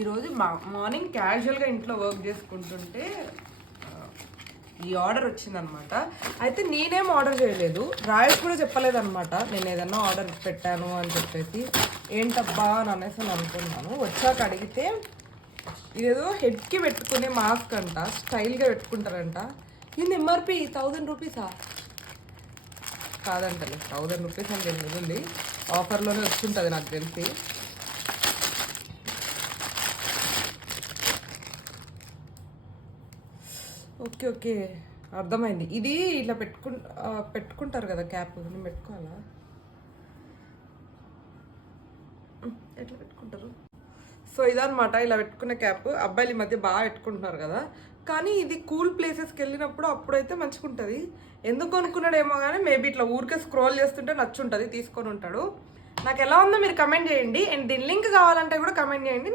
ఈరోజు మార్నింగ్ క్యాజువల్గా ఇంట్లో వర్క్ చేసుకుంటుంటే ఈ ఆర్డర్ వచ్చిందనమాట. అయితే నేనేం ఆర్డర్ చేయలేదు, రాయస్ కూడా చెప్పలేదన్నమాట నేను ఏదన్నా ఆర్డర్ పెట్టాను అని చెప్పేసి. ఏంటబ్బా అని అనేసి అనుకున్నాను. వచ్చాక అడిగితే ఏదో హెడ్కి పెట్టుకునే మాస్క్ అంట, స్టైల్గా పెట్టుకుంటారంట. ఇది ఎంఆర్పి 1000 రూపీసా? కాదంటలే, 1000 రూపీస్ అని తెలియదు, ఆఫర్లోనే వచ్చుంటుంది నాకు తెలిసి. ఓకే ఓకే అర్థమైంది. ఇది ఇట్లా పెట్టుకుంటారు కదా క్యాప్, నేను పెట్టుకోవాలా? ఎట్లా పెట్టుకుంటారు? సో ఇదనమాట, ఇలా పెట్టుకునే క్యాప్. అబ్బాయిలు ఈ మధ్య బాగా పెట్టుకుంటున్నారు కదా, కానీ ఇది కూల్ ప్లేసెస్కి వెళ్ళినప్పుడు అప్పుడైతే మంచిగా ఉంటుంది. ఎందుకు అనుకున్నాడేమో కానీ మేబీ ఇట్లా ఊరికే స్క్రోల్ చేస్తుంటే నచ్చుంటుంది, తీసుకొని ఉంటాడు. నాకు ఎలా ఉందో మీరు కమెంట్ చేయండి. అండ్ దీని లింక్ కావాలంటే కూడా కమెంట్ చేయండి.